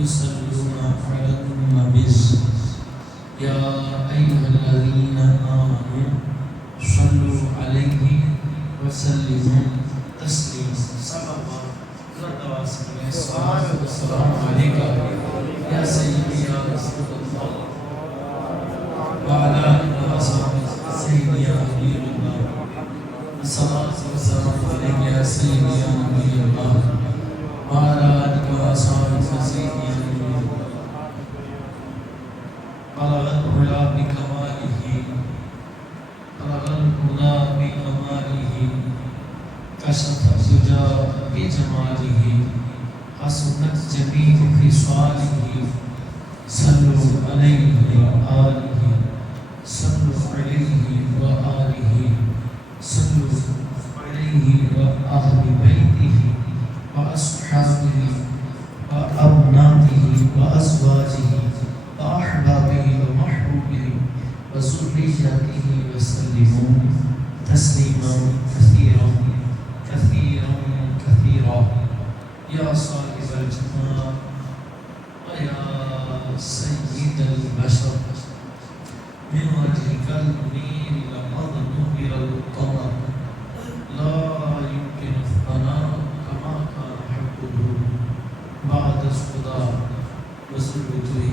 يصلون على النبي يا أيها الذين آمنوا صلوا عليه وسلموا تسليما صلوات الله والسلام عليك يا سيدي يا رسول الله وعلى آلك وصحبك سيدي يا حبيب الله الصلاة والسلام عليك يا سيدي يا نبي الله وعلى آلك وصحبك سيدي يا نبي الله بلغت العلا بكماله بلغ العلا بكماله كشف الدجى بجماله حسنت جميع خصاله صلوا عليه وآله صلوا عليه وآله صلوا عليه وآل بيته وأصحابه وأبنائه وأزواجه وأحبابه ومحبوبه وذريته وسلموا تسليما كثيرا كثيرا كثيرا يا صاحب الجمال ويا سيد البشر من وجهك المنير لقد نور القمر لا يمكن الثناء كما كان حقه بعد خدا وزرته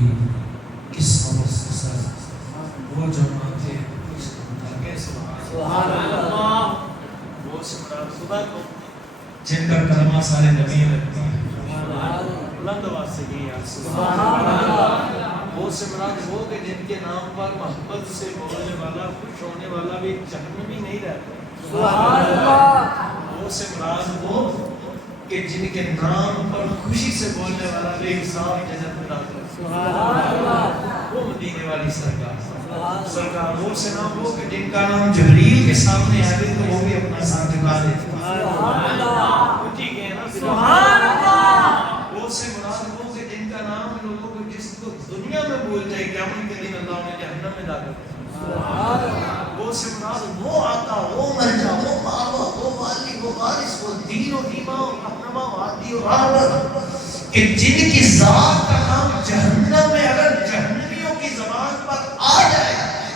کس عمر سے سر وہ جماعتیں سبحان اللہ وہ سمران خدا کو جن کا کلمہ سارے نبی رکھتے ہیں بلند آواز سے گئی سبحان اللہ وہ سمران وہ کہ جن کے نام پر محبت سے بولنے والا خوش ہونے والا بھی جہنمی نہیں رہتا سبحان اللہ وہ سمران وہ کہ جن کے نام پر خوشی سے بولنے والا بھی صاحب جنت میں داخل سبحان اللہ وہ مدینے والی سرکار وہ سے نام وہ کہ جن کا نام جبریل کے سامنے آئے تو وہ بھی اپنا ساتھ جھکا دے سبحان اللہ اٹھی گئے نا سبحان اللہ وہ سے مراد وہ کہ جن کا نام لوگوں کو جس کو دنیا میں بول جائے قیامت کے دن اللہ نے جہنم میں داخل سبحان اللہ وہ سے مراد وہ آقا وہ مرجع وہ بابا وہ والی وہ وارث وہ دین و ایمان و رہنما و ہادی و راہبر کہ جن کی ذات کا نام جہنم میں اگر جہنمیوں کی زبان پر آ جائے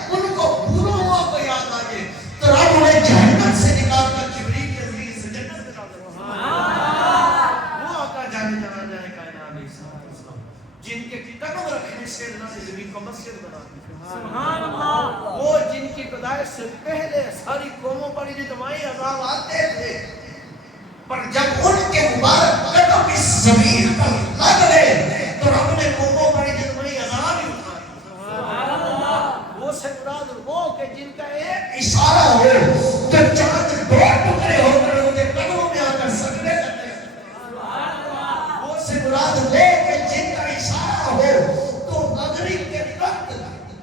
ان کو برا ہوا کو یاد آ جائے تو رب انہیں جہنم سے نکال کر جبریل کے ذریعے سے جنت میں ڈال دے وہ آقا جانے جانا جائے کائنات علیہ السلام جن کے قدم رکھنے سے اللہ نے زمین کو مسجد بنا دی سبحان اللہ وہ جن کی پیدائش سے پہلے ساری قوموں پر اجتماعی عذاب آتے تھے پر جب ان کے مبارک قدم اس زمین پر لگ گئے تو رب نے قوموں پر اجتماعی عذاب ہی اٹھایا سبحان اللہ وہ سے مراد وہ کہ جن کا ایک اشارہ ہو تو چاند دو ٹکڑے ہو کر ان کے قدموں میں آ کر سجدے کرتے ہیں سبحان اللہ وہ سے مراد وہ کہ جن کا اشارہ ہو تو مغرب کے وقت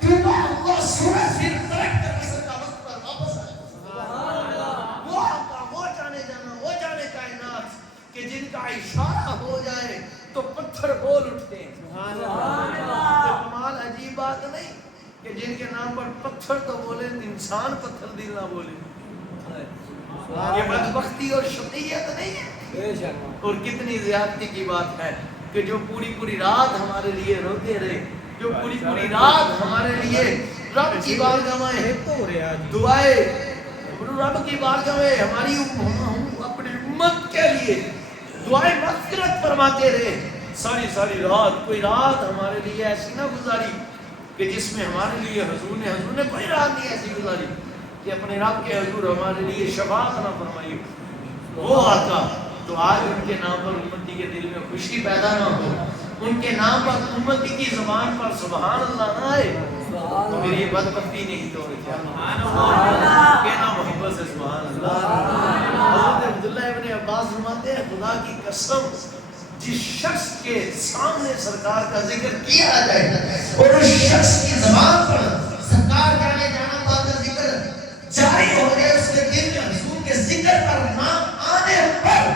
ڈوبا ہوا سورج پھر ترک کر اثر کا وقت پر واپس آئے سبحان اللہ وہ آقا وہ جانے جانا وہ جانے کائنات کہ جن کا اشارہ ہو جائے تو پتھر بول اٹھتے ہیں سبحان اللہ کمال عجیب بات نہیں کہ جن کے نام پر پتھر تو بولے انسان پتھر دل نہ بولے یہ بدبختی اور شقیت نہیں ہے اور کتنی زیادتی کی بات ہے کہ جو پوری پوری رات ہمارے لیے روتے رہے جو پوری پوری رات ہمارے لیے رب کی بارگاہ میں دعائیں رب کی بارگاہ میں ہماری اپنی امت کے لیے دعائیں مغفرت فرماتے رہے ساری ساری رات کوئی رات ہمارے لیے ایسی نہ گزاری کہ جس میں ہمارے لیے حضور نے کوئی رات نہیں ایسی گزاری کہ اپنے رب کے حضور ہمارے لیے شفاعت نہ فرمائی وہ آقا تو آج ان کے نام پر امتی کے دل میں خوشی پیدا نہ ہو ان کے نام پر امتی کی زبان پر سبحان اللہ نہ آئے تو پھر یہ بدبختی نہیں تو کیا کہنا محبت سے سبحان اللہ حضرت عبداللہ ابن عباس فرماتے ہیں خدا کی قسم جس شخص کے سامنے سرکار کا ذکر کیا جائے اور اس شخص کی زبان پر سرکار جانے جانا کا ذکر جاری ہو جائے اس کے دل میں حضور کے ذکر پر نام آنے پر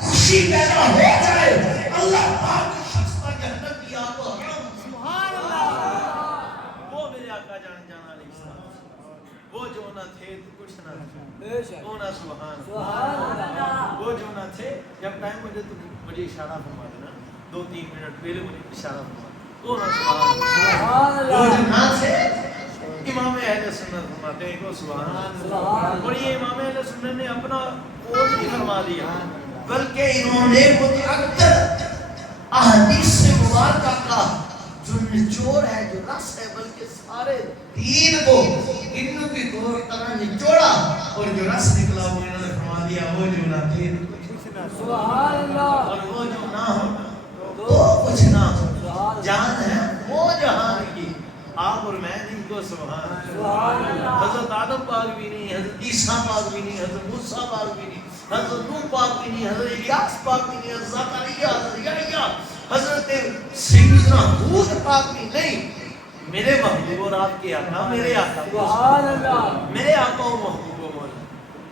خوشی پیدا ہو جائے اللہ پاک اس شخص پر جنت کی آگ کو حرام سبحان اللہ وہ میرے آقا جان جانا علیہ السلام وہ جو نہ تھے تو کچھ نہ تھے وہ نہ سبحان اللہ وہ جو نہ تھے جب ٹائم مجھے اشارہ فرما دینا 2-3 منٹ پہلے مجھے اشارہ فرما تو نہ سبحان اللہ وہ جنات سے امام اہل سنت فرماتے ہیں کہ سبحان اللہ. اور یہ امام اہل سنت نے اپنا قول نہیں فرما دیا بلکہ انہوں نے متعدد احادیث مبارکہ کا جو نچوڑ ہے جو رس ہے بلکہ سارے دین کو انہوں کی طرح نچوڑا اور جو رس نکلا وہ انہوں نے فرما دیا وہ جو نہ تھے سبحان اللہ اور وہ جو نہ ہو تو کچھ نہ ہو. جان ہے وہ جہان کی آپ اور میں نہیں تو سبحان اللہ. حضرت آدم پاک بھی نہیں, حضرت عیسیٰ پاک بھی نہیں, حضرت موسیٰ پاک بھی نہیں, حضرت نوح پاک بھی نہیں, حضرت الیاس پاک بھی نہیں, حضرت زکریا, حضرت یحییٰ, حضرت سیدنا ہود پاک بھی نہیں. میرے محبوب اور آپ کے آقا, میرے آقا سبحان اللہ, میرے آقا و محبوب و مولا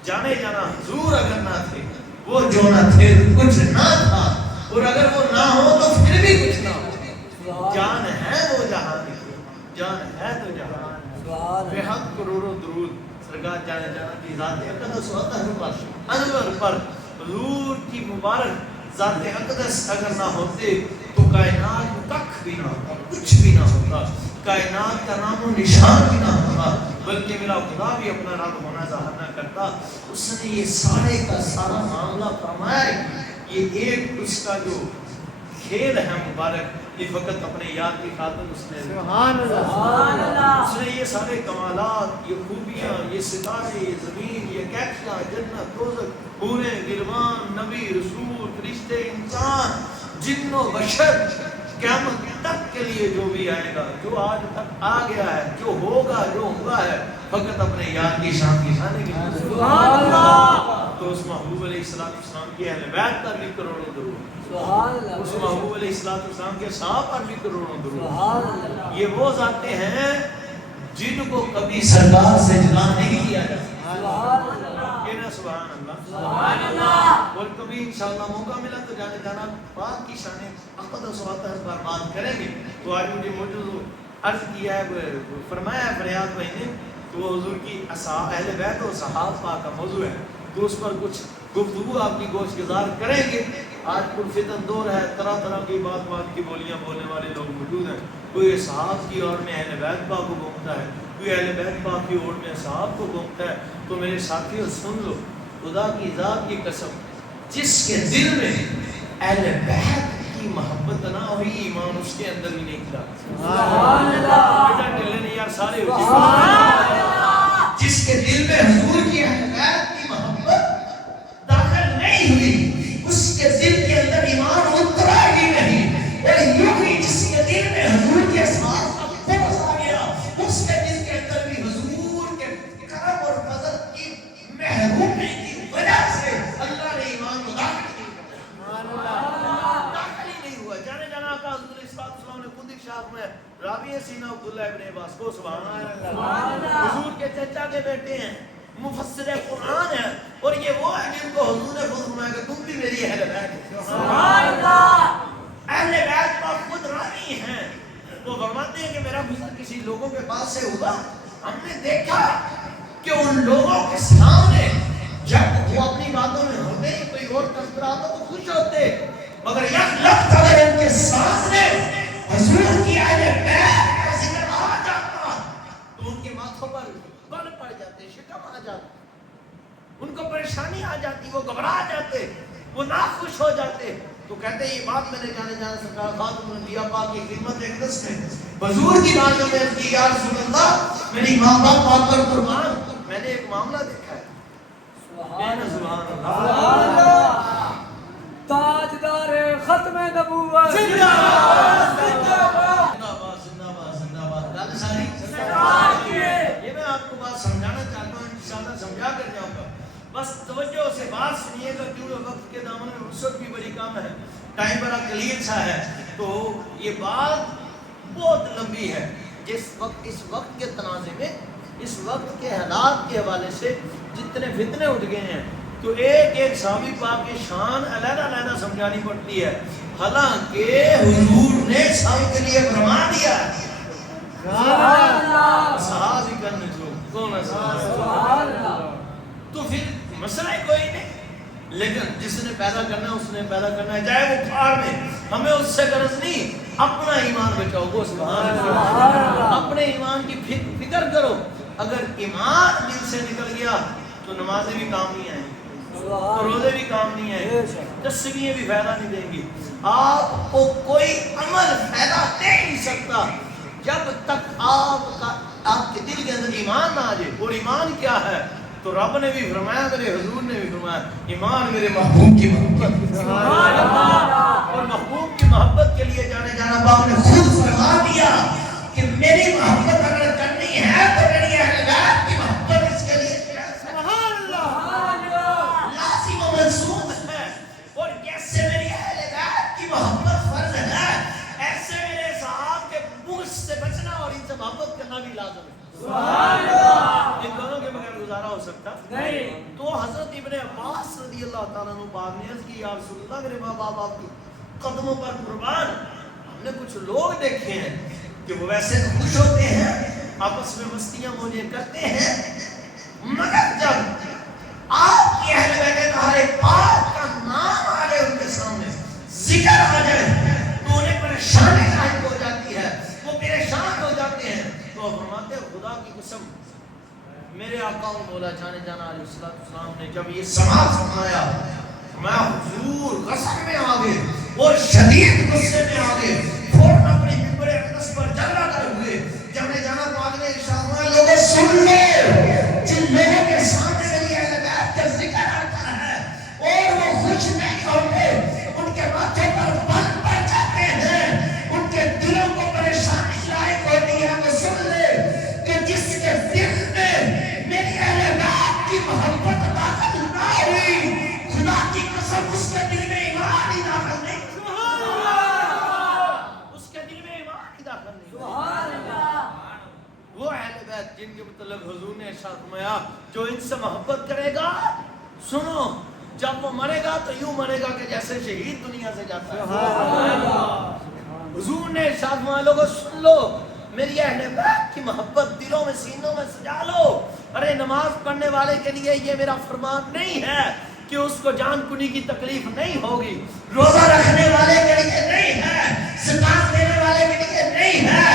جانے جانا حضور اگر نہ تھے وہ جو نہ تھے کچھ نہ تھا, اور اگر وہ نہ ہو تو پھر بھی کچھ نہ ہو. جان ہے وہ جہان کی, جان ہے تو جہان. بے حق کروڑوں درود سرکار جانے جانا کی ذات اقدس و اطہر پر حضور کی مبارک ذات اقدس اگر نہ ہوتے تو کائنات تک بھی نہ ہوتا, کچھ بھی نہ ہوتا, کائنات کا نام و نشان بھی نہ ہوتا, بلکہ میرا خدا بھی اپنا رب ہونا ظاہر نہ کرتا. اس نے یہ سارے کا سارا معاملہ فرمایا. یہ ایک اس کا جو کھیل ہے مبارک, یہ فقط اپنے یاد کی خاطر اس نے سبحان اللہ, اس نے یہ سارے کمالات, یہ خوبیاں, یہ ستارے, یہ زمین, یہ کیفیاں, جنت, دوزخ, حوریں, گلمان, نبی, رسول, فرشتے, انسان, جن و بشر, قیامت تک کے لیے جو بھی آئے گا, جو آج تک آ گیا ہے, جو ہوگا, جو ہوا ہے, فقط اپنے یاد کی شان کی کھانے کی سبحان اللہ. تو اس محبوب علیہ السلام کی اہل بیت پر بھی کروڑوں درود, اس محبوب علیہ السلام کے صحابہ پر بھی کروڑوں درود. یہ وہ ذاتیں ہیں جن کو کبھی سرکار سے جدا نہیں کیا جاتا. سبحان اللہ. اور کبھی انشاءاللہ موقع ملا تو جانے جانا پاک کی شان اقدس و اطہر پر بات کریں گے. تو آج مجھے موجود عرض کیا ہے, فرمایا ہے فریاد بھائی نے, تو حضور کی اہل بیت و صحابہ کا موضوع ہے, تو اس پر کچھ گفتگو آپ کی گوش گزار کریں گے. آج پر فتن دور ہے, طرح طرح کی بات کی بولیاں بولنے والے لوگ موجود ہیں. کوئی صحاب کی اور میں اہل بیت پاک کو گھومتا ہے, کوئی اہل بیت پاک کی اور میں صحاب کو گھومتا ہے. تو میرے ساتھیوں سن لو, خدا کی ذات کی قسم, جس کے دل میں اہل بیت کی محبت نہ ہوئی ایمان اس کے اندر بھی نہیں تھا. سبحان اللہ. بیٹا ٹلے نہیں یار سارے, جس کے دل میں حضور کی اہل بیت کی محبت داخل نہیں ہوئی اس کے دل کے اندر ایمان اترا ہی نہیں. اور یوں ہی جس کے دل میں حضور کے ساتھ بغض آ گیا اس کے دل کے اندر بھی حضور کے کرم اور فضل کی محرومی کی وجہ سے اللہ نے ایمان کو داخل نہیں ہوا. جانے جانا کا حضور علیہ السلام نے خود ارشاد میں راوی سینہ عبداللہ ابن عباس کو سبحان اللہ, حضور کے چچا کے بیٹے ہیں, مفسر قرآن ہیں, اور یہ وہ ہے جن کو حضور نے خود فرمایا کہ تم بھی میری اہل بیت ہو. سبحان اللہ. اہل بیت کا خود راوی ہیں, وہ فرماتے ہیں کہ میرا گزر کسی لوگوں کے پاس سے ہوا, ہم نے دیکھا کہ ان لوگوں کے سامنے جب وہ اپنی باتوں میں ہوتے ہیں کوئی اور تذکرہ آتا تو خوش ہوتے, مگر یک لفظ اگر ان کے سامنے حضور کی اہل بیت کا ذکر آ جاتا تو ان کے ماتھوں پر بل پڑ جاتے, شکم آ جاتا, ان کو پریشانی آ جاتی, وہ گھبرا جاتے, وہ ناخوش ہو جاتے. تو کہتے ہیں یہ بات میں نے جانے جانا سرکار خاتم الانبیاء پاک کی خدمت اقدس میں حضور کی بات میں عرض کی, یا رسول اللہ میری ماں باپ پاک پر قربان, میں نے ایک معاملہ دیکھا ہے. سبحان اللہ. تاجدار ختم نبوت زندہ باد, زندہ باد, زندہ باد, زندہ باد. دادا ساری یہ میں آپ کو بات سمجھانا چاہتا ہوں, انشاءاللہ سمجھا کر جاؤں گا. بس توجہ سے بات سنیے گا کیونکہ وقت کے دامن میں فرصت بھی بڑی کم ہے, ٹائم بڑا قلیل سا ہے. تو یہ بات بہت لمبی ہے. جس وقت اس وقت کے تناظر میں اس وقت کے حالات کے حوالے سے جتنے فتنے اٹھ گئے ہیں تو ایک ایک صحابی پاک کی شان علیحدہ علیحدہ سمجھانی پڑتی ہے. حالانکہ حضور نے سب کے لیے فرما دیا صحابی کرنے جو کون ہے. تو پھر مسئلہ کوئی نہیں, لیکن جس نے پیدا کرنا ہے اس نے پیدا کرنا ہے، چاہے وہ پھاڑ میں، ہمیں اس سے غرض نہیں، اپنا ایمان بچاؤ گو سبحان اللہ۔ اپنے ایمان کی فکر کرو، اگر ایمان دل سے نکل گیا تو نمازیں بھی کام نہیں آئیں گی، روزے بھی کام نہیں آئیں گے، تسبیحیں بھی فائدہ نہیں دیں گی، آپ کو کوئی عمل فائدہ دے نہیں سکتا جب تک آپ کے دل کے اندر ایمان نہ آ جائے۔ اور ایمان کیا ہے؟ تو رب نے بھی فرمایا، میرے حضور نے بھی فرمایا، ایمان میرے محبوب کی محبت، اور محبوب کی محبت کے لیے جانے جانا باپ نے خود فرما دیا کہ میری محبت اگر کرنی ہے تو میری اہل بیت کی محبت اس کے لیے سبحان اللہ لازم و ملزوم ہے۔ اور جیسے میری اہل بیت کی محبت فرض ہے، ایسے میرے صحابہ کے بغض سے بچنا اور ان سے محبت کرنا بھی لازم ہے۔ سبحان اللہ۔ ان دونوں کے بغیر گزارا ہو سکتا نہیں۔ تو حضرت ابن عباس رضی اللہ تعالیٰ عنہ باپ نے عرض کی، یا رسول اللہ میرے ماں باپ آپ کی قدموں پر قربان، ہم نے کچھ لوگ دیکھے ہیں کہ وہ ویسے خوش ہوتے ہیں، آپس میں مستیاں موجیں کرتے ہیں، مگر جب آپ کی اہل بیت طاہر پاک کا نام آ جائے ان کے سامنے، ذکر آ جائے تو انہیں پریشانی لاحق ہو جاتی ہے، وہ پریشان ہو جاتے ہیں۔ تو فرماتے ہیں خدا کی قسم، میرے آقا و مولا جانے جانا علیہ السلام نے جب یہ سماعت فرمایا، میں حضور غصے میں آ گئے اور شدید غصے میں آ گئے، فوراً اپنی ممبر اقدس پر جلوہ کر ہوئے، جانے جانا پاک نے ارشاد فرمایا، لوگوں سن لو، جن لوگوں کے سامنے میری اہل بیت کا ذکر آتا ہے اور وہ خوش نہیں ہوتے، ان کے ماتھے پر بل پڑ جاتے ہیں، ان کے دلوں کو پریشانی لاحق ہوتی ہے، وہ سن لے کہ جس کے دل میں میری اہل بیت کی محبت داخل نہ ہوئی، خدا کی قسم اس کے دل میں ایمان ہی داخل نہیں، اس کے دل میں ایمان ہی داخل نہیں۔ وہ اہل بیت جن کے متعلق حضور نے ارشاد فرمایا، جو ان سے محبت کرے گا، سنو جب وہ مرے گا تو یوں مرے گا کہ جیسے شہید دنیا سے جاتا ہے۔ حضور نے ارشاد فرمایا، لوگوں سن لو، میری اہل بیت کی محبت دلوں میں سینوں میں سجا لو۔ ارے نماز پڑھنے والے کے لیے یہ میرا فرمان نہیں ہے کہ اس کو جان کنی کی تکلیف نہیں ہوگی، روزہ رکھنے والے کے لیے نہیں ہے، زکات دینے والے کے لیے نہیں ہے،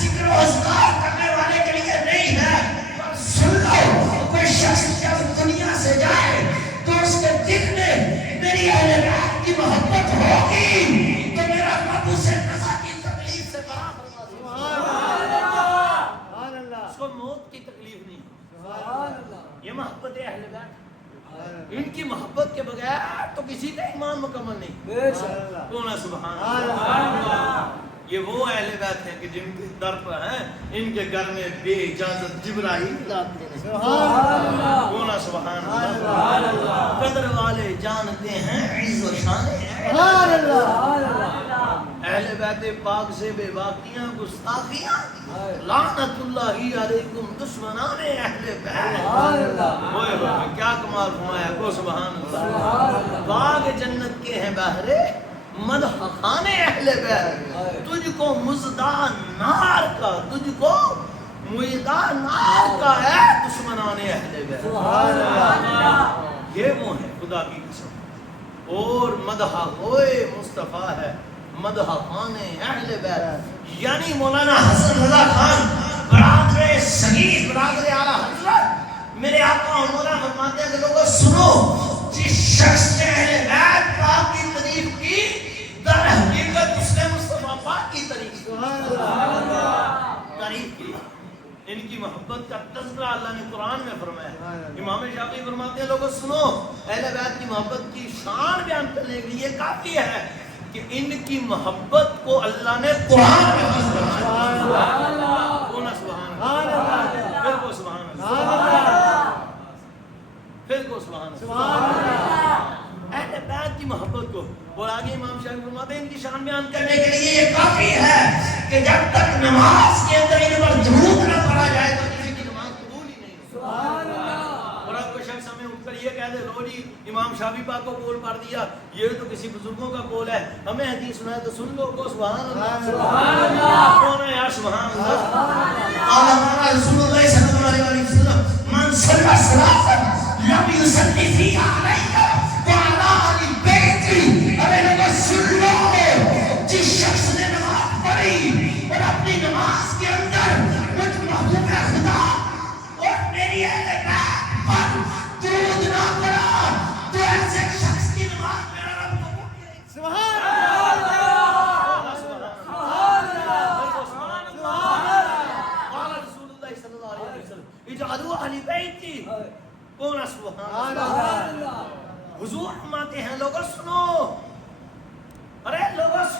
ذکر و اذکار کرنے والے کے لیے نہیں ہے، پر سن لو، کوئی شخص جب دنیا سے جائے تو اس کے دل میں میری اہل بیت کی محبت ہوگی تو میرا رب اسے نزا کی تکلیف سے برا فرما دے گا، اس کو موت کی تکلیف نہیں۔ یہ محبت اہل بیت، ان کی محبت کے بغیر تو کسی کا ایمان مکمل نہیں۔ کون سبحان اللہ۔ یہ وہ اہل بیت ہیں کہ جن کے در پر ہیں، ان کے گھر میں بے اجازت جبرائیل آتے ہیں۔ کون سبحان اللہ۔ قدر والے جانتے ہیں عز و شان اہل بیت پاک سے بے باکیاں گستاخیاں، لعنت اللہ علیکم دشمنان اہل بیت۔ ہوئے کیا کمال فرمایا، کو سبحان اللہ۔ باغ جنت کے ہیں بہرے مدح خان اہل بیت، تجھ کو مزدہ نار کا، تجھ کو مزدہ نار کا ہے دشمنان اہل بیت۔ یہ وہ ہیں خدا کی قسم، اور مدح ہوئے مصطفیٰ ہے مدح خان اہل بیت، یعنی مولانا حسن رضا خان برادر صغیر برادر اعلیٰ حضرت میرے آقا و مولا فرماتے ہیں کہ لوگوں سنو، جس شخص نے اہل بیت پاک کی تعریف کی، در حقیقت اس نے مصطفیٰ پاک کی تعریف کی۔ ان کی محبت کا تذکرہ اللہ نے قرآن میں فرمایا۔ امام شافعی فرماتے ہیں لوگوں سنو، اہل بیت کی محبت کی شان بیان کرنے کے لیے کافی ہے کہ ان کی محبت کو اللہ نے قرآن میں سبحان اللہ، پھر کو سبحان اللہ، پھر کو سبحان اللہ، اہل بیت کی محبت کو۔ اور آگے امام شافعی فرماتے ہیں ان کی شان بیان کرنے کے لیے یہ کافی ہے کہ جب تک نماز کے اندر ان پر درود نہ پڑھا جائے تو کسی کی نماز قبول ہی نہیں۔ سبحان اللہ۔ اور اب کوئی شخص ہمیں اٹھ کر یہ کہہ دے لو جی امام شافعی پاک کو قول پڑھ دیا، یہ تو کسی بزرگوں کا قول ہے، ہمیں حدیث سنائے تو سن لو، کو سبحان اللہ، سبحان اللہ، کون ہے یار سبحان اللہ۔ قال ہمارا رسول اللہ صلی اللہ علیہ وسلم من صلی صلاۃ لم یصلی فیہا علیہ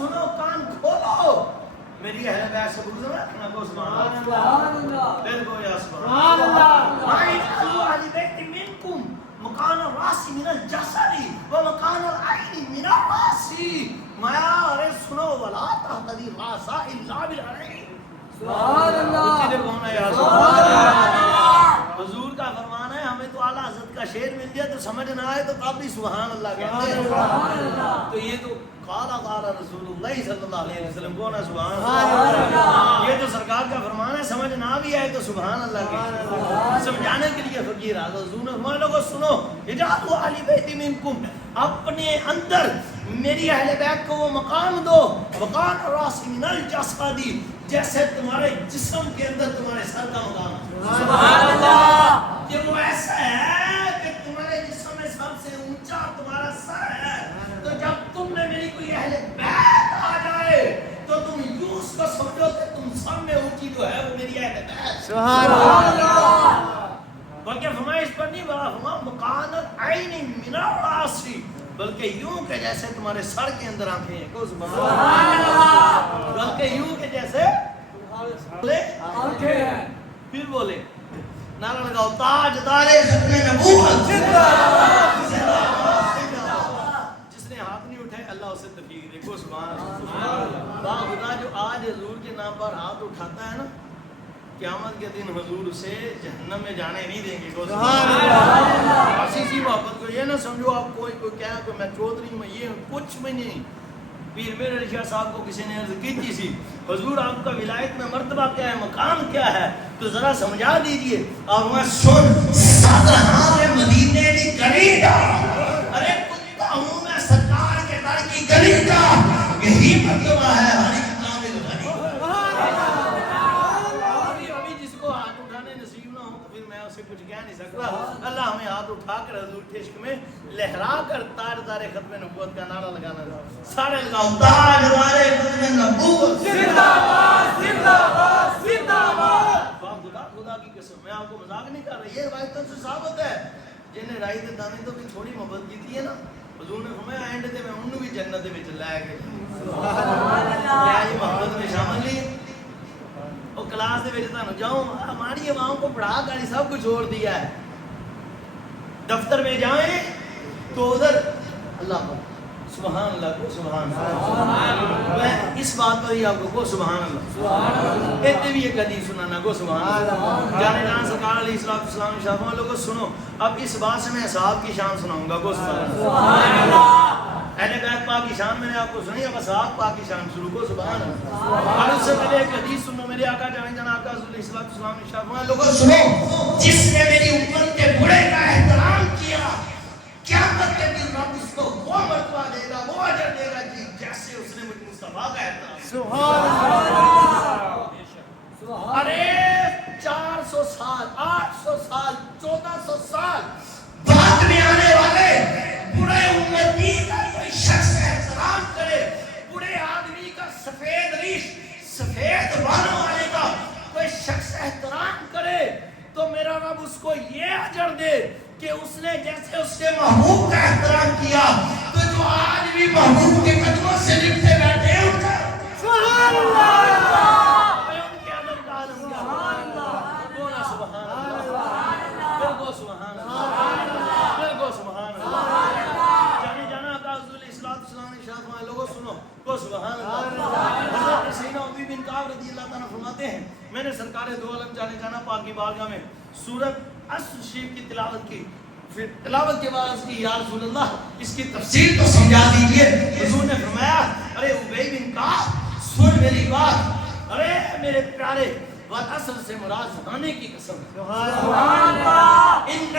سنو کان کھولو میری اہل بیت سے بغض رکھنا کو سبحان اللہ پھر کو یا سبحان اللہ اہل بیت منکم مکان الراس من الجسد و مکان العین من الراس مایا ارے سنو ولا تهتدی الراس الا بالعین سبحان اللہ کچھ دیر کہنا یا سبحان اللہ حضور کا فرمان ہے ہمیں تو اعلیٰ حضرت کا شعر مل گیا تو سمجھ نہ آئے تو تب بھی سبحان اللہ کہتے ہیں تو یہ تو قال رسول اللہ صلی اللہ علیہ وسلم کون ہے سبحان اللہ یہ تو سرکار کا فرمان ہے سمجھ نہ بھی آئے تو سبحان اللہ کہتے ہیں سمجھانے کے لیے فقیر آدھا حضور نے فرمایا لوگوں سنو اجعلوا اہل بیت منکم اپنے اندر میری اہل بیت کو وہ مقام دو مقام الراس من الجسد جیسے تمہارے جسم کے اندر تمہارے سر کا مقام ہے سبحان اللہ کہ وہ ایسا ہے کہ تمہارے جسم میں سب سے اونچا تمہارا سر ہے تو جب تم میں میری کوئی اہل بیت آ جائے تو تم یوں اس کو سمجھو کہ تم سب میں اونچی جو ہے وہ میری اہل بیت سبحان اللہ بلکہ فرمائش پر نہیں بڑا فرما مکان العین من الراس بلکہ یوں کہ جیسے تمہارے سر کے اندر آنکھیں ہیں کو سبحان اللہ بلکہ یوں کہ جیسے بولے آنکھیں ہیں پھر بولے نعرہ لگاؤ تاجدار ختم نبوت زندہ باد جس نے ہاتھ نہیں اٹھائے اللہ اسے توفیق دے کو سبحان اللہ با خدا جو آج حضور کے نام پر ہاتھ اٹھاتا ہے نا قیامت کے دن حضور اسے جہنم میں جانے نہیں دیں گے سبحان اللہ اسی محبت کو یہ نہ سمجھو آپ کوئی کہہ کہ میں چودھری میں یہ کچھ بھی نہیں پیر میرے رشیہ صاحب کو کسی نے عرض کی تھی حضور آپ کا ولایت میں مرتبہ کیا ہے مقام کیا ہے تو ذرا سمجھا دیجئے اور میں سن صدرہاں مدینے کی گلی کا ارے کتا ہوں میں سرکار کے در کی گلی کا یہی مرتبہ ہے ہری کامل غنی ابھی جس کو ہاتھ اٹھانے نصیب نہ ہو تو پھر میں اسے کچھ کہہ نہیں سکتا اللہ ہمیں ہاتھ اٹھا کر حضور کے عشق میں لہرا کر تاجدار ختم نبوت کا نعرہ لگانا سارے لگاؤ تاجدار ختم نبوت زندہ باد زندہ باد زندہ باد خدا کی قسم میں آپ کو مذاق نہیں کر رہا یہ روایتوں سے ثابت ہے جنہیں رائی دے دانے تو بھی تھوڑی محبت کی ہے نا حضور نے فرمایا اینڈ تے میں انہوں بھی جنت وچ لے گئے سبحان اللہ یہ محبت میں شامل نہیں اور کلاس دے وچ تانوں جاؤں ہماری عوام کو پڑھا کر سب کچھ چھوڑ دیا ہے دفتر میں جائیں تو ادھر اللہ سبحان اللہ کو سبحان اللہ میں اس بات پر ہی آپ کو سبحان اللہ اتنے بھی ایک حدیث سنانا کو سبحان اللہ جانے جان سرکار علیہ السلام شاہدوں لوگوں سنو اب اس بات سے میں اصحاب کی شان سناؤں گا کو سبحان اللہ اہل بیت پاک کی شان میں نے آپ کو سنی اب اصحاب پاک کی شان شروع کو سبحان اللہ اور اس سے پہلے ایک حدیث سنو میرے آقا جانے جان آقا علیہ السلام شاہدوں لوگوں سنو جس نے میری امت کے بڑے کا احترام کیا قیامت کے دن رب اس کو وہ مرتبہ دے گا وہ اجر دے گا جیسے اس نے مجھ مصطفیٰ کا احترام سبحان اللہ ارے 400 سال 800 سال 1400 سال بعد میں آنے والے بڑے امتی کا کوئی شخص احترام کرے بڑے آدمی کا سفید ریش سفید بالوں والے کا کوئی شخص احترام کرے تو میرا رب اس کو یہ اجر دے کہ اس نے جیسے اس کے محبوب کا احترام کیا تو جو آج بھی محبوب کے قدموں سے لپٹے بیٹھے ہیں ان کا سبحان اللہ ان کے عمل کا عالم کیا سبحان اللہ بولا سبحان اللہ بلگو سبحان اللہ بلگو سبحان اللہ جانے جانا کا حضور السلام نے شاہ فرمایا لوگوں سنو کو سبحان اللہ حضرت سیدنا ابی بن کعب رضی اللہ تعالیٰ فرماتے ہیں میں نے سرکار دو عالم جانے جانا پاک کی بارگاہ میں سورت عصر شریف کی تلاوت کی پھر تلاوت کے بعد اس کی یا رسول اللہ اس کی تفسیر تو سمجھا دیجئے حضور نے فرمایا ارے ابی بن کعب سن میری بات ارے میرے پیارے والعصر سے مراد زمانے کی قسم سبحان اللہ ان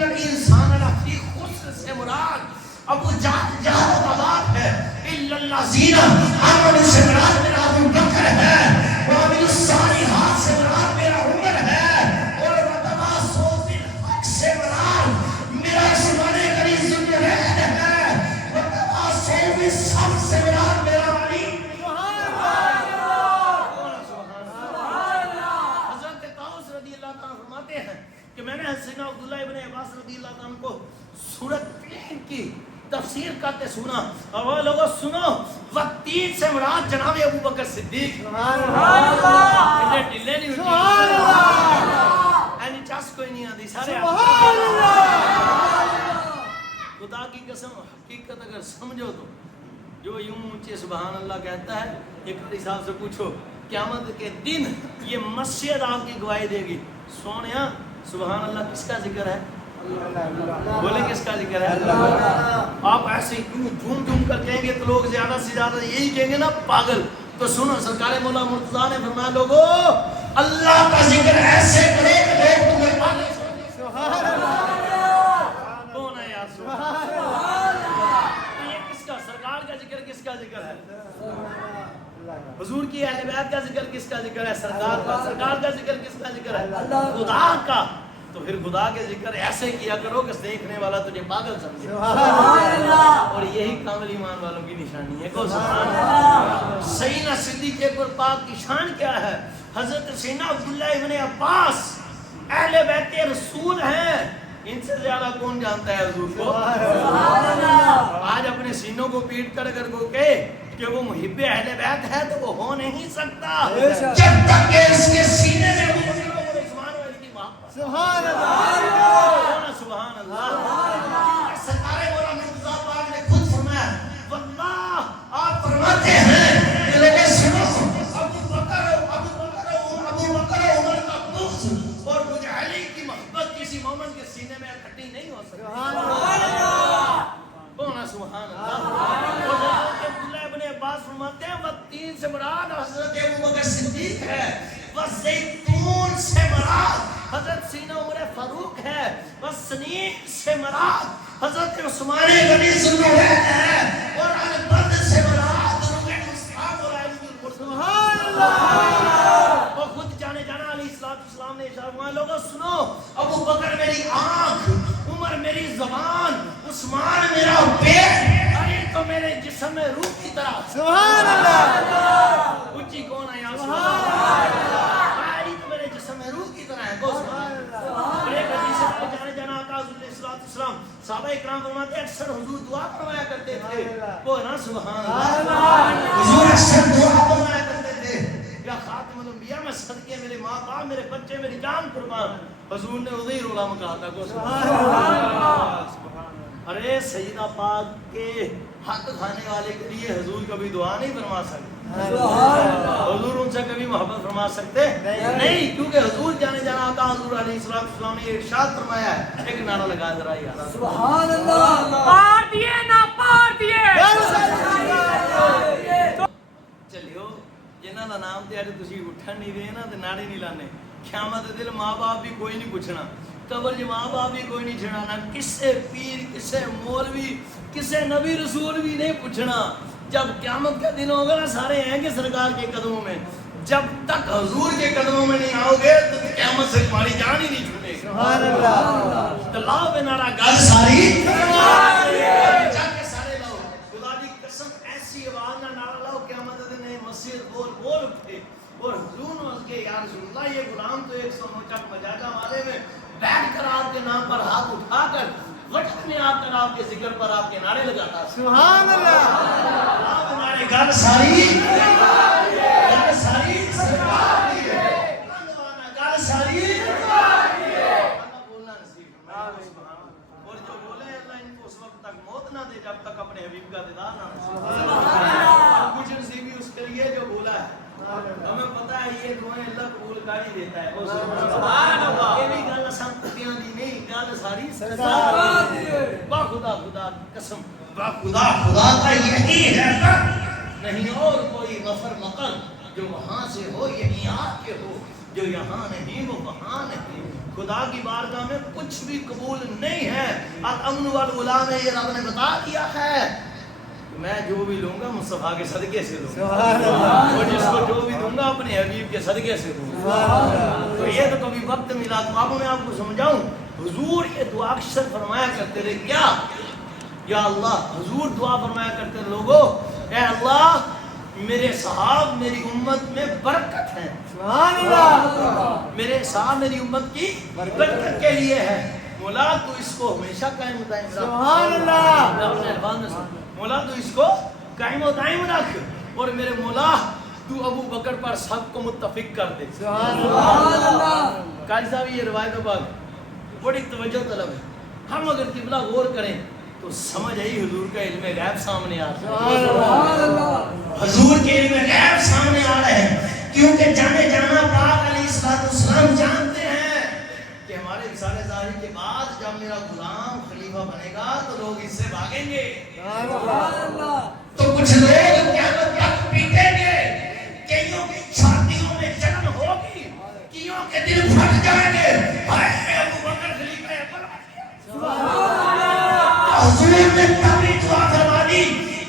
الانسان لفی خسر سے مراد ابو جہل و آباد ہے الا الذین آمنوا سے مراد میرا ابو بکر ہے وعملوا الصالحات سے مراد میرا عمر ہے اور وتواصوا بالحق سے مراد میرا زمانے کا ذوالجلال ہے وتواصوا بالصبر سے مراد میرا علی سبحان اللہ سبحان اللہ حضرت طاؤس رضی اللہ تعالیٰ فرماتے ہیں کہ میں نے سیدنا عبداللہ ابن عباس رضی اللہ تعالیٰ کو سورت 3 کی تفسیر کرتے سنا اور وہ لوگوں سنو والتین سے مراد جناب ابو بکر صدیق سبحان اللہ ڈلے نہیں سبحان اللہ اینی چاس کوئی نہیں آتی سارے سبحان اللہ خدا کی قسم حقیقت اگر سمجھو تو جو یوں اونچے سبحان اللہ کہتا ہے ایک قاری صاحب سے پوچھو قیامت کے دن یہ مسجد آپ کی گواہی دے گی سونیا سبحان اللہ کس کا ذکر ہے بولے کس کا ذکر ہے آپ ایسے کیوں جھوم جھوم کر کہیں گے تو لوگ زیادہ سے زیادہ یہی کہیں گے نا پاگل تو سنو سرکار مولا مرتضیٰ نے فرمایا لوگو اللہ کا ذکر ایسے کرے کہ لوگ تمہیں پاگل سمجھیں سبحان اللہ کون ہے یار سبحان سبحان اللہ یہ کس کا سرکار کا ذکر کس کا ذکر ہے حضور کی اہل بیت کا ذکر کس کا ذکر ہے سرکار کا ذکر کس کا ذکر ہے خدا کا تو پھر خدا کے ذکر ایسے کیا کرو کہ دیکھنے والا تجھے پاگل سمجھے سبحان اللہ اور یہی کامل ایمان والوں کی نشانی ہے کو سبحان اللہ سیدنا صدیق اکبر پاک کی شان کیا ہے حضرت سیدنا عبداللہ ابن عباس اہل بیت رسول ہیں ان سے زیادہ کون جانتا ہے حضور کو سبحان اللہ آج اپنے سینوں کو پیٹ کر اگر کو کہے کہ وہ محب اہل بیت ہے تو وہ ہو نہیں سکتا جب تک کہ اس کے سینے میں ابو بکر اور عثمان علی کی محبت سبحان اللہ سبحان اللہ سرکار مولا مرتضیٰ پاک نے خود فرمایا واللہ آپ فرماتے ہیں کہ لوگوں سنو ابو بکر عمر کا بغض اور مجھ علی کی محبت کسی مومن کے سینے میں اکٹھی نہیں ہو سکتی سبحان اللہ کون سبحان اللہ اور حضرت عبداللہ ابن عباس فرماتے ہیں والتین سے مراد حضرت ابو بکر صدیق ہے والزیتون سے مراد حضرت سینا عمر فاروق ہے والسنین سے مراد حضرت عثمان غنی ذوالنورین ہے اور البدر سے مراد روح مصطفیٰ اور علی المرسل سبحان اللہ اور خود جانے جانا علیہ السلام نے ارشاد فرمایا لوگوں سنو ابو بکر میری آنکھ عمر میری زبان عثمان میرا پیٹ علی تو میرے جسم میں روح کی طرح سبحان اللہ اونچی کون ہے یہاں سبحان اللہ علی تو میرے جسم میں روح کی طرح ہے کو سبحان اللہ اور ایک حدیث میں جانے جانا آقا حضور علیہ السلام صحابہ اکرام فرماتے ہیں اکثر حضور دعا فرمایا کرتے تھے وہ نا سبحان اللہ حضور اکثر دعا فرمایا کرتے تھے یا خاتم الانبیاء میں صدقے میرے ماں باپ میرے بچے میری جان قربان حضور نے عظیر علم کہا تھا کو سبحان اللہ ارے سیدہ پاک کے حق کھانے والے کے لیے حضور کبھی دعا نہیں فرما سکتے حضور ان سے کبھی محبت فرما سکتے نہیں کیونکہ حضور جانے جانا آقا حضور علیہ السلام نے ارشاد فرمایا ہے ایک نعرہ لگا ذرا یار سبحان اللہ پار دیے نہ پار دیے چلیو جنہاں دا نام تے اج تسی اٹھن نہیں دے نا تے ناڑے نہیں لانے قیامت دے دل ماں باپ بھی کوئی نہیں پوچھنا قبر جو ماں باپ بھی کوئی نہیں چھڑانا کسے پیر کسے مولوی کسے نبی رسول بھی نہیں پوچھنا جب قیامت کا دن ہوگا نا سارے ہیں کہ سرکار کے قدموں میں جب تک حضور کے قدموں میں نہیں آؤ گے تو قیامت سے تمہاری جان ہی نہیں چھوٹے سبحان اللہ تو لاؤ بے نعرہ گل ساری جا کے سارے لاؤ خدا دی قسم ایسی آواز نہ نعرہ لاؤ قیامت کے دن مسجد بول بول اٹھے اور حضور نے اس کے یا رسول اللہ یہ غلام تو 100 موچک مجاجہ والے میں بیٹھ کر آپ کے نام پر ہاتھ اٹھا کر وقت میں آ کر آپ کے ذکر پر آپ کے نعرے لگاتا ہے سبحان اللہ آپ ہمارے گھر ساری گھر ساری سرکار دی ہے گھر ساری اللہ بولنا نصیب فرمائے سبحان اللہ اور جو بولے اللہ ان کو اس وقت تک موت نہ دے جب تک اپنے حبیب کا دیدار نہ نصیب کچھ نصیبی اس کے لیے جو بولا ہے ہمیں پتہ ہے یہ دعائیں اللہ قبول کر ہی دیتا ہے سبحان اللہ یہ بھی گل اساں کتیاں دی نہیں گل ساری سرکار دی ہے با خدا خدا قسم با خدا خدا کا یہی ہے نہیں اور کوئی غفر مقل جو وہاں سے ہو یہیں آ کے ہو جو یہاں نہیں وہ وہاں نہیں خدا کی بارگاہ میں کچھ بھی قبول نہیں ہے الامن والولا میں یہ رب نے بتا دیا ہے میں جو بھی لوں گا مصطفیٰ کے صدقے سے لوں گا اور جس کو جو بھی دوں گا اپنے حبیب کے صدقے سے دوں گا تو یہ تو کبھی وقت ملا تو آپ میں آپ کو سمجھاؤں حضور یہ دعا اکثر فرمایا کرتے رہے کیا یا اللہ حضور دعا فرمایا کرتے رہے لوگوں اے اللہ میرے صحاب میری امت میں برکت ہے سبحان اللہ میرے صحاب میری امت کی برکت کے لیے ہے مولا تو اس کو ہمیشہ قائم و دائم رکھ. سبحان اللہ. میں اپنے الفاظ میں سن. مولا تو اس کو قائم و دائم رکھ اور میرے مولا تو ابو بکر پر سب کو متفق کر دے. سبحان اللہ. قاری صاحب یہ روایت پاک بڑی توجہ طلب ہے. ہم اگر قبلہ غور کریں تو سمجھ آئی حضور کا علم غیب سامنے آ رہا ہے. سبحان اللہ. حضور کے علم غیب سامنے آ رہے ہیں کیونکہ جانے جانا پاک علیہ السلام جانتے ہیں کہ ہمارے رسالے ظاہری کے بعد جب میرا غلام خلیفہ بنے گا تو لوگ اس سے بھاگیں گے. سبحان اللہ. تو کچھ لوگ قیامت تک پیٹیں گے, کئیوں کی چھاتیوں میں جلن ہوگی, کئیوں کے دل پھٹ جائیں گے. ہائے ابو بکر خلیفہ اول بن گیا. سبحان اللہ. حضور نے تبھی دعا فرما دی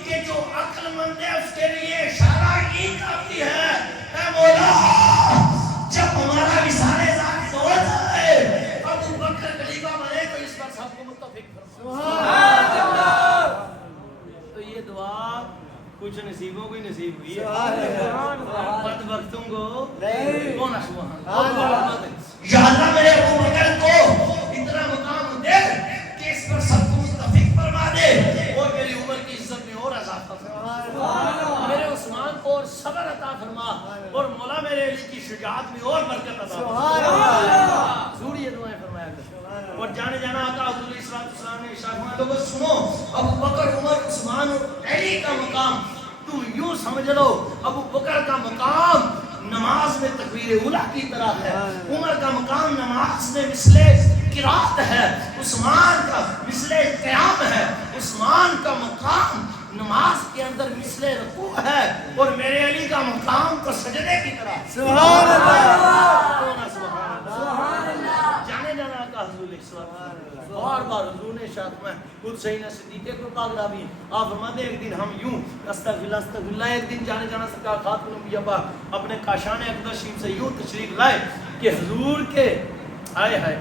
کہ جو عقل مند ہے اس کے لیے اشارہ ہی کافی ہے. اے مولا جب ہمارا رسالے ظاہر ہو جائے ابو بکر خلیفہ بنے تو اس پر سب کو متفق فرما. سبحان اللہ. تو یہ دعا کچھ نصیبوں کو ہی نصیب ہوئی ہے, سبحان اللہ. بد وقتوں کو نہیں. کون سبحان سبحان اللہ. یا اللہ میرے ابو بکر کو اتنا مقام دے کہ اس پر سب کو متفق فرما دے اور میری عمر کی عزت میں اور اضافہ فرما. میرے عثمان کو اور صبر عطا فرما اور مولا میرے علی کی شجاعت میں اور برکت عطا سبحان فرما. اللہ. حضور یہ دعائیں فرمایا کرتے اور جانے جانا آقا حضور علیہ السلام نے ارشاد فرمایا لوگوں سنو ابو بکر عمر عثمان اور علی کا مقام تم یوں سمجھ لو ابو بکر کا مقام نماز میں تکبیر اولیٰ کی طرح ہے, عمر کا مقام نماز میں مثل قرات ہے, عثمان کا مثل قیام ہے, عثمان کا مقام نماز کے اندر مثل رکوع ہے اور میرے علی کا مقام تو سجدے کی طرح. سبحان اللہ. سبحان اللہ. جانے جانا کا حضور علیہ السلام بار بار حضور نے ارشاد میں خود سیدنا صدیق اکبر پاک رابی آپ فرماتے ہیں ایک دن ہم یوں استغفر اللہ ایک دن جانے جانا سرکار خاتون الانبیاء پاک اپنے کاشان اقدس شریف سے یوں تشریف لائے کہ حضور کے آئے ہائے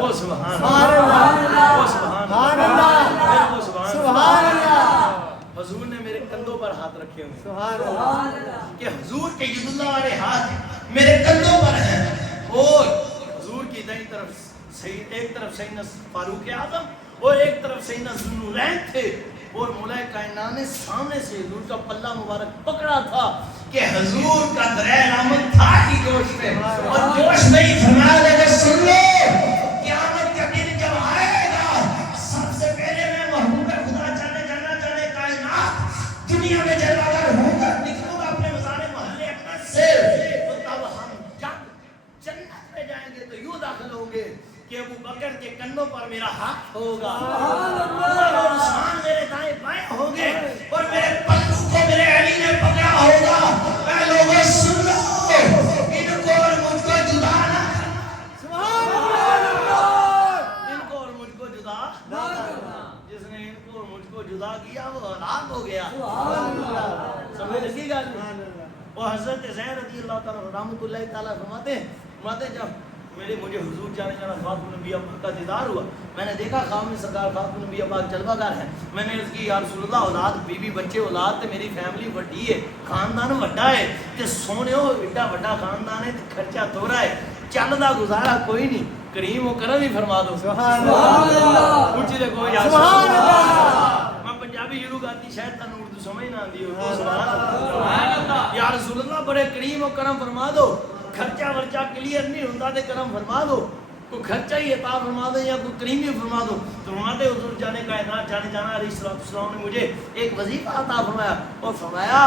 وہ سبحان اللہ وہ سبحان اللہ وہ سبحان اللہ. حضور نے میرے کندھوں پر ہاتھ رکھے ہوئے سبحان اللہ. کہ حضور کے ید اللہ والے ہاتھ میرے کندھوں پر ہیں اور حضور کی دائیں طرف ایک طرف سیدنا فاروق اعظم اور ایک طرف سیدنا ذوالنورین تھے اور مولا کائنات نے سامنے سے حضور کا پلہ مبارک پکڑا تھا کہ حضور کا درہ رحمت تھا ہی جوش میں اور جوش میں ہی فرمایا لے کہ سن لو قیامت کا دن جب آئے گا سب سے پہلے میں محبوب خدا جانے کائنات دنیا میں جلوہ گر ہوں گا نکلوں گا اپنے مزار محلے اقدس سے تو تب ہم جب جنت میں جائیں گے تو یوں داخل ہوں گے کہ ابو بکر کے کندھوں پر میرا ہاتھ ہوگا اور عثمان میرے دائیں بائیں ہوں گے اور میرے پلو کو میرے علی نے پکڑا ہوگا. اے لوگوں سن لو ان کو اور مجھ کو جدا نہ کرنا, ان کو اور مجھ کو جدا نہ کرنا. جس نے ان کو اور مجھ کو جدا کیا وہ ہلاک ہو گیا. سمجھ لگی گا. اور حضرت زین رضی اللہ تعالیٰ رحمۃ اللہ تعالیٰ فرماتے ہیں جب مجھے حضور جانے جانا خاتون الانبیاء کا دیدار ہوا میں نے دیکھا خواب میں سرکار خاتون الانبیاء پاک جلوہ گر ہے. میں نے عرض کی یا رسول اللہ اولاد بیوی بچے اولاد تے میری فیملی وڈی ہے خاندان وڈا ہے تے سونے ہو ایڈا وڈا خاندان ہے تے خرچہ تھوڑا ہے چلدا گزارا کوئی نہیں کریم و کرم ہی فرما دو. سبحان اللہ. کچھ دے کوئی سبحان اللہ. میں پنجابی شروع کرتی شاید تانوں اردو سمجھ نہ آندی ہو. سبحان اللہ. یا رسول اللہ بڑے کریم و کرم فرما دو. خرچہ ورچہ کلیئر نہیں ہوتا تے کرم فرما دو, کوئی خرچہ ہی عطا فرما دو یا کوئی کریم ہی فرما دو. تو فرماتے حضور جانے کائنات جانے جانا علیہ السلام نے مجھے ایک وظیفہ عطا فرمایا اور فرمایا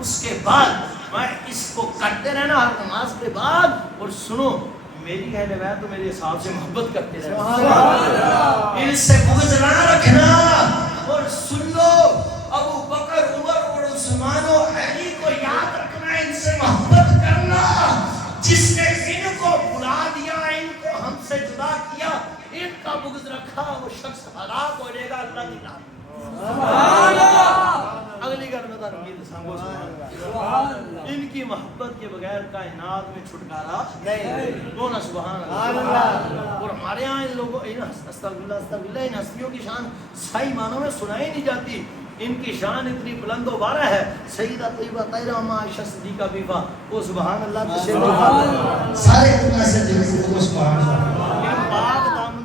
اس کے بعد میں اس کو کرتے رہنا ہر نماز کے بعد اور سنو میری اہل بیت تو میرے حساب سے محبت کرتے رہنا, ان سے بغض نہ رکھنا. اور سن لو ابو بکر عمر اور عثمان و علی کو یاد رکھنا, ان سے محبت کرنا. جس نے ان کو بلا دیا ان کو ہم سے جدا کیا ان کا بغض رکھا وہ شخص ہلاک ہو جائے گا. اللہ کی نام اگلی گھر میں ان کی محبت کے بغیر کائنات میں چھٹکارا نہیں. بولنا سبحان اللہ. اور ہمارے ہاں ان لوگوں استغفر اللہ ان ہستیوں کی شان صحیح معنوں میں سنائی نہیں جاتی. ان کی شان اتنی بلند و بالا ہے. سیدہ طیبہ طاہرہ اماں عائشہ صدیقہ بیوہ وہ سبحان اللہ سارے دنیا سے دل سے سبحان اللہ. پاک دامن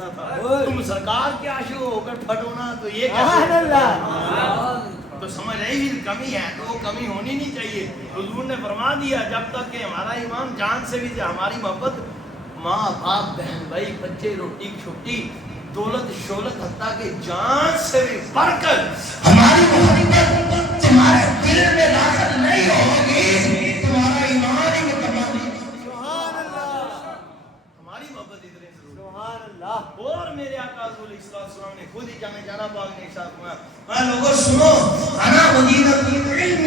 کہتا تھا تم سرکار کے عاشق ہو کر پھٹونا تو یہ سبحان اللہ تو سمجھ رہی کمی ہے تو وہ کمی ہونی نہیں چاہیے. حضور نے فرما دیا جب تک کہ ہمارا ایمان جان سے بھی ہماری محبت ماں باپ بہن بھائی بچے روٹی چھٹی دولت شولت حتیٰ کہ جان سے بھی بڑھ کر ہماری محبت تمہارے دل میں داخل نہیں ہوگی تمہارا ایمان ہی مکمل نہیں. سبحان اللہ ہماری محبت اتنی ضروری. سبحان اللہ. اور میرے آقا علیہ السلام نے خود ہی جانا پاک نے ارشاد فرمایا اے لوگوں سنو انا مدینۃ العلم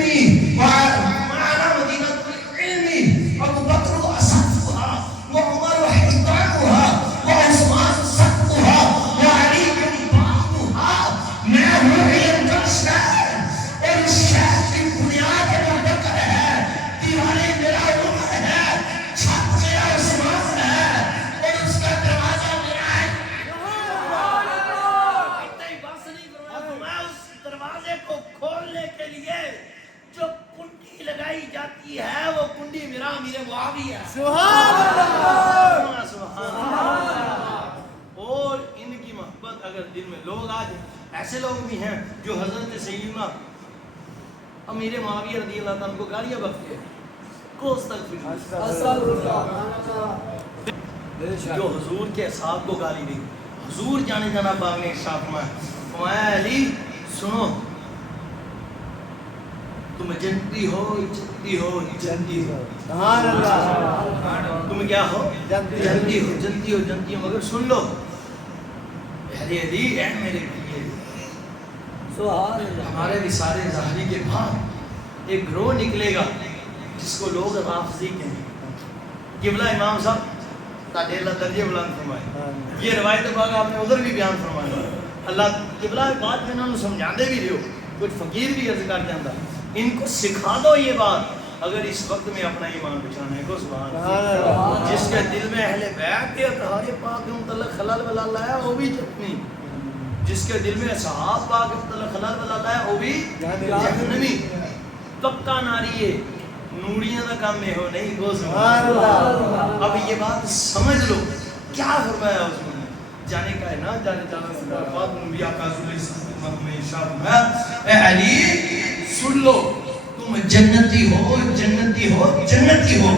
وانا مدینۃ العلم ابو بکر اسدها وعمر حيطانها وعثمان سقفها وعلي بابها میں ہوں علم کا شہر اور اس شہر کی بنیاد ابو بکر ہے دیواریں میرا عمر ہے چھت میرا عثمان ہے اور اس کا دروازہ میرا ہے. دروازے کو کھولنے کے لیے جو کنڈی لگائی جاتی ہے وہ کنڈی میرا امیر معاویہ ہے. سبحان اللہ. سبحان اللہ. اور ان کی محبت اگر دل میں لوگ آج ایسے لوگ بھی ہیں جو حضرت سیدنا امیر معاویہ رضی اللہ عنہ کو گالیاں بکتے ہیں کو جو حضور کے اصحاب کو گالی دی. حضور جانے جانا پاک نے ارشاد فرمایا اے علی سنو تم جنتی ہو جنتی ہو جنتی ہو. سبحان اللہ. تم کیا ہو جنتی. جنتی ہو جنتی ہو جنتی ہو مگر سن لو میرے علی اے میرے لیے سبحان اللہ. ہمارے رسالے ظاہری کے بعد ایک گروہ نکلے گا جس کو لوگ رافضی کہیں گے. قبلہ امام صاحب تاکہ اللہ درجے بلند فرمائے. یہ روایت باغ آپ نے ادھر بھی بیان فرمایا. اللہ قبلہ بات میں انہوں نے سمجھا دے بھی رہو کچھ فقیر بھی عرض کر جاندہ ان کو سکھا دو یہ بات اگر اس وقت میں اپنا ایمان بچانا ہے کو سبحان اللہ. جس کے دل میں اہل بیت کے اطہار پاک کے متعلق خلل ولال ہے وہ بھی جہنمی. جس کے دل میں صحاب پاک کے متعلق خلل ولال ہے وہ بھی جہنمی. پکا ناری ہے نوریاں دا کام میں ہو نہیں کو سبحان اللہ. اب یہ بات سمجھ لو کیا فرمایا اس نے جانے کا ہے نا جانے جانا سکار بات نبی آقا صلی اللہ علیہ وسلم میں ارشاد ہے اے علی سن لو تم جنتی ہو جنتی ہو جنتی ہو.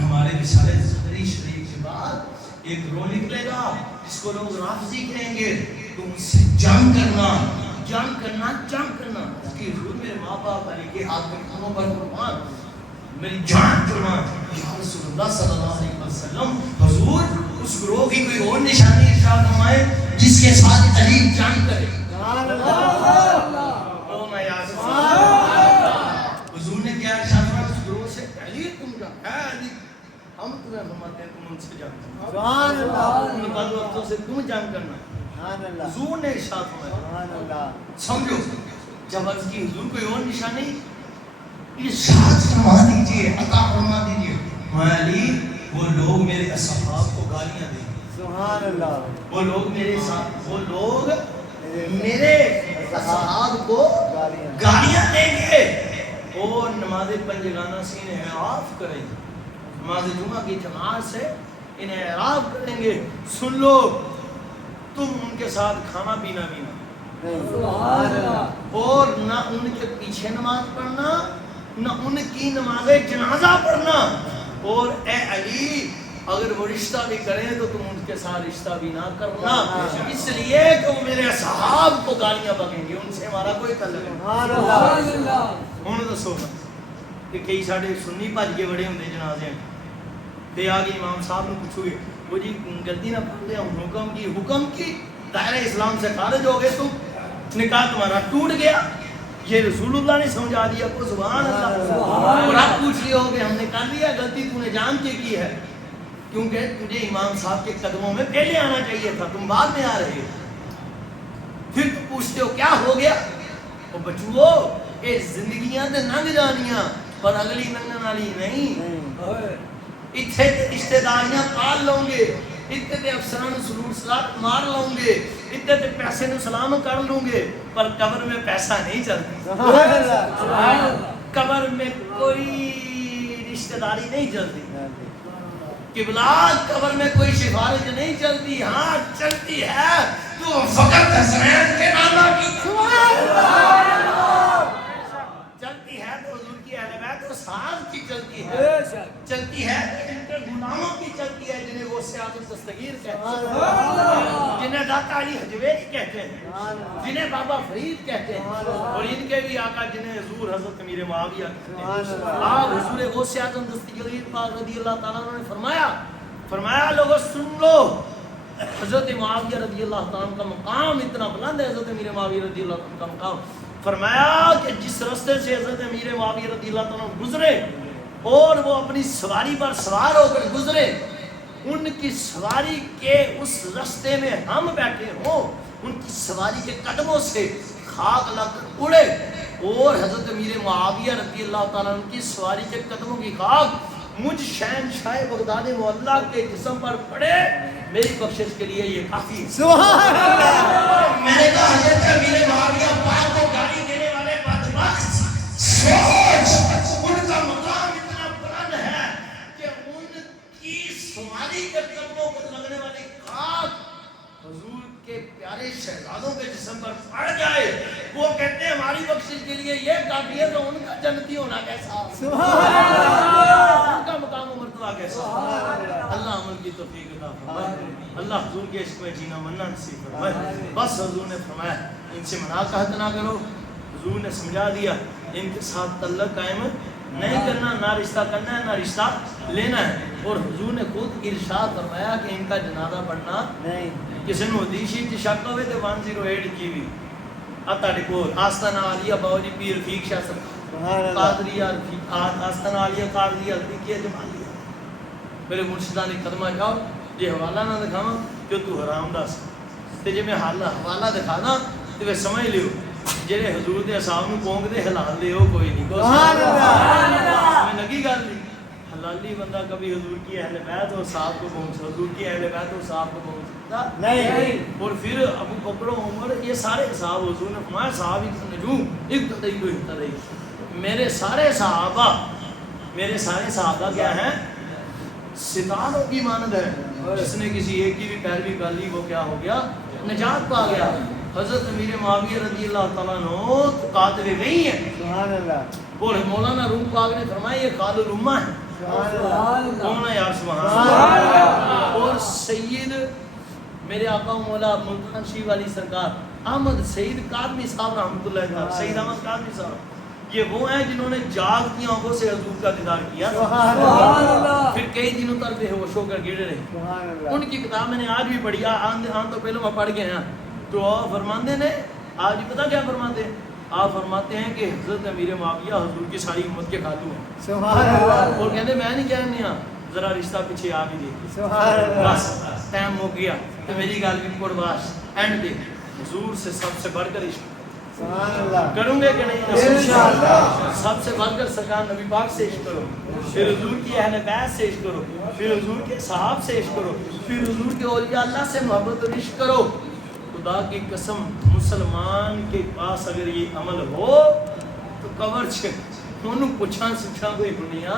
ہمارے رسالے زہری شریف کے بعد ایک گروہ نکلے گا جس کو لوگ رافضی کہیں گے تم اس سے جنگ کرنا جنگ کرنا جنگ کرنا. اس کی حضور میرے ماں باپ علی کے ہاتھ میں کھانوں پر قربان میری جان قربان یا رسول اللہ صلی اللہ علیہ وسلم. حضور اس گروہ کی کوئی اور نشانی ارشاد فرمائے جس کے ساتھ علی جنگ کرے. سبحان اللہ. او میں یا سبحان اللہ. حضور نے کیا ارشاد فرمایا اس گروہ سے علی تم جنگ اے علی ہم تمہیں فرماتے ہیں تم ان سے جنگ کرنا. سبحان اللہ. ان بعد وقتوں سے تم جنگ کرنا. سبحان اللہ. حضور نے ارشاد فرمایا. سبحان اللہ. سمجھو جب عرض کی حضور کوئی اور نشانی ارشاد فرما دیجئے عطا فرما دیجئے. میں علی وہ لوگ میرے اصحاب کو گالیاں دیں گے. سبحان اللہ. وہ لوگ میرے ساتھ وہ لوگ میرے اصحاب کو گالیاں دیں گے اور نماز پنجگانہ سے انہیں اعراف کریں گے. نماز جمعہ کی جماعت سے انہیں اعراف کریں گے. سن لو تم ان کے ساتھ کھانا پینا بھی نہ سبحان اللہ. اور نہ ان کے پیچھے نماز پڑھنا نہ ان کی نماز جنازہ پڑھنا. اور اے علی اگر وہ رشتہ بھی کریں تو تم ان کے ساتھ رشتہ بھی نہ کرنا اس لیے کہ وہ میرے اصحاب کو گالیاں بکیں گے ان سے ہمارا کوئی تعلق نہیں. سبحان سبحان اللہ. اللہ. ہوں دسو کہ کئی ساڈے سنی بھج کے بڑے ہوندے جنازے تے آ کے امام صاحب نے پوچھو گے وہ جی غلطی نہ پڑھ لیا حکم کی دائرہ اسلام سے خارج ہو گئے تم نکاح تمہارا ٹوٹ گیا یہ رسول اللہ نے سمجھا دیا کو سبحان اللہ. اور آپ پوچھ رہے ہو کہ ہم نے کر لیا غلطی تو نے جان کے کی ہے کیونکہ تجھے امام صاحب کے قدموں میں پہلے آنا چاہیے تھا تم بعد میں آ رہے ہو. پھر تم پوچھتے ہو کیا ہو گیا وہ بچو یہ زندگیاں تے لنگ جانیاں پر اگلی لنگن والی نہیں. اتنے رشتے داریاں پال لوں گے اتنے افسران سرور سلاد مار لوں گے اتنے پیسے نو سلام کر لوں گے پر قبر میں پیسہ نہیں چلتی. سبحان اللہ. قبر میں کوئی رشتہ داری نہیں چلتی قبلہ قبر میں کوئی سفارش نہیں چلتی، ہاں چلتی ہے تو فقط حسنین کے نامہ کی چلتی ہے، تو حضور کی اہل بیت و صحاب کی چلتی ہے، چلتی ہے ان کے غلاموں کی چلتی ہے، جنہیں وہ سیاد دستگیر کہتے ہیں، جنہیں داتا علی حجویری کہتے ہیں، جنہیں بابا فرید کہتے ہیں، اور ان کے بھی آقا جنہیں حضور حضرت امیر معاویہ کہتے ہیں۔ آپ حضور غوث اعظم دستگیر پاک رضی اللہ تعالیٰ عنہ نے فرمایا لوگوں سن لو، حضرت معاویہ رضی اللہ تعالیٰ عنہ کا مقام اتنا بلند ہے، حضرت امیر معاویہ رضی اللہ تعالیٰ عنہ کا مقام، فرمایا کہ جس رستے سے حضرت امیر معاویہ رضی اللہ تعالیٰ عنہ گزرے اور وہ اپنی سواری پر سوار ہو کر گزرے، ان کی سواری کے اس رستے میں ہم بیٹھے ہوں، ان کی سواری کے قدموں سے خاک لگ کر اڑے، اور حضرت امیر معاویہ رضی اللہ تعالیٰ عنہ کی سواری کے قدموں کی خاک مجھ شہنشاہ بغداد معلیٰ کے جسم پر پڑے، میری بخشش کے لیے یہ کافی ہے۔ سبحان اللہ۔ میں نے کہا حضرت امیر معاویہ پاک کو گالی دینے والے بدبخت، سوچ ان کا مقام اتنا بلند ہے کہ ان کی سواری کے قدموں کو لگنے والی خاک حضور کے پیارے شہزادوں کے جسم پر پڑ جائے، وہ کہتے ہیں ہماری بخشش کے لیے یہ کافی ہے، تو ان کا جنتی ہونا کیسا، سبحان اللہ۔ ان کا مقام و مرتبہ کیسا۔ اللہ عمل کی توفیق عطا فرمائے، اللہ حضور کے عشق میں جینا مرنا نصیب فرمائے۔ بس حضور نے فرمایا ان سے مناقحت نہ کرو، حضور نے سمجھا دیا ان کے ساتھ تعلق قائم نہیں کرنا، نہ رشتہ کرنا ہے نہ رشتہ لینا ہے، اور حضور نے خود ارشاد فرمایا کہ ان کا جنازہ پڑھنا نہیں۔ کسی نے حدیثی کی شک ہوئے تو 108 کی بھی اتا ڈکور آستانہ عالیہ باوجی پیر رفیق شاہ صاحب قادریہ آستانہ عالیہ قادریہ رفیقیہ جمالیہ میرے مرشدان قدمہ جاؤ یہ حوالہ نہ دکھاواں کہ تو حرام دس تے جے میں حوالہ دکھانا تو وہ سمجھ لیو جڑے حضور دے اصحاب نو پونک دے حلال دے ہو کوئی نہیں، سبحان اللہ، میں لگی گل نہیں حلالی بندہ کبھی حضور کی اہل بیت اور صحاب کو پہنچ، حضور کی اہل بیت اور صحاب کو پہنچ سکتا نہیں۔ اور پھر ابو بکر و عمر یہ سارے صحاب حضور نے فرمایا صحاب ایک نجوم ایک تدئی کو احترائی، میرے سارے صحابہ کیا ہیں ستاروں کی مانند ہے، جس نے کسی ایک کی بھی پیروی کر لی وہ کیا ہو گیا نجات پا گیا۔ حضرت امیر معاویہ رضی اللہ تعالیٰ عنہ قاتل نہیں ہے، سبحان اللہ، اور مولانا روم پاک نے فرمایا یہ قال الامہ ہے، کون ہے یار سبحان اللہ۔ اور سید میرے آقا مولا ملتان شیخ والی سرکار احمد سید کاظمی صاحب رحمۃ اللہ علیہ، سید احمد کاظمی صاحب یہ وہ ہیں جنہوں نے جاگتی آنکھوں سے حضور کا دیدار کیا، پھر کئی دنوں تک بے ہوش ہو کر گرے رہے۔ ان کی کتاب میں نے آج بھی پڑھی، آن تو پہلے میں پڑھ گئے ہیں، تو آپ فرماندے نے آج بھی پتہ کیا فرماتے ہیں، آپ فرماتے ہیں کہ حضرت امیر معاویہ حضور کی ساری امت کے خاتون ہیں، سبحان اللہ، اور کہتے میں نہیں کہنے ہاں ذرا رشتہ پیچھے آ بھی دیکھ، سبحان اللہ، بس ٹائم ہو گیا تو میری گل بھی قرباش اینڈ پہ حضور سے سب سے بڑھ کر عشق سبحان اللہ، کروں گے کہ نہیں انشاءاللہ، سب سے بڑھ کر سرکار نبی پاک سے عشق کرو، پھر حضور کی اہل بیت سے عشق کرو، پھر حضور کے صحاب سے عشق کرو، پھر حضور کے اولیاء اللہ سے محبت اور عشق کرو۔ خدا کی قسم مسلمان کے پاس اگر یہ عمل ہو تو قبر انہوں پوچھاں سکھاں کوئی دنیا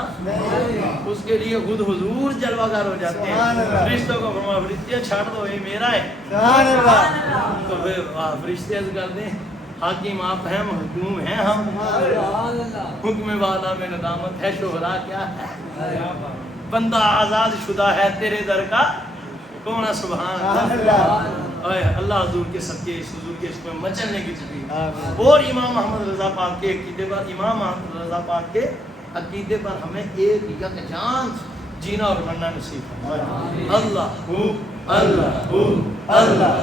اس کے لیے خود حضور جلوہ گر ہو جاتے ہیں۔ فرشتوں کو فرمایا فرشتے چھاڑ دو یہ میرا ہے، سبحان اللہ، تو پھر فرشتے عرض کر دیں حاکم آپ ہیں محکوم ہیں ہم، حکم والا میں ندامت ہے شہرا کیا ہے، بندہ آزاد شدہ ہے تیرے در کا کون ہے، سبحان اللہ۔ اے اللہ حضور کے صدقے اس حضور کے عشق میں مچلنے کی توفیق، اور امام محمد رضا پاک کے عقیدے پر، امام محمد رضا پاک کے عقیدے پر ہمیں ایک یکجان جینا اور مرنا نصیب فرمائے۔ اللہ اللہ اللہ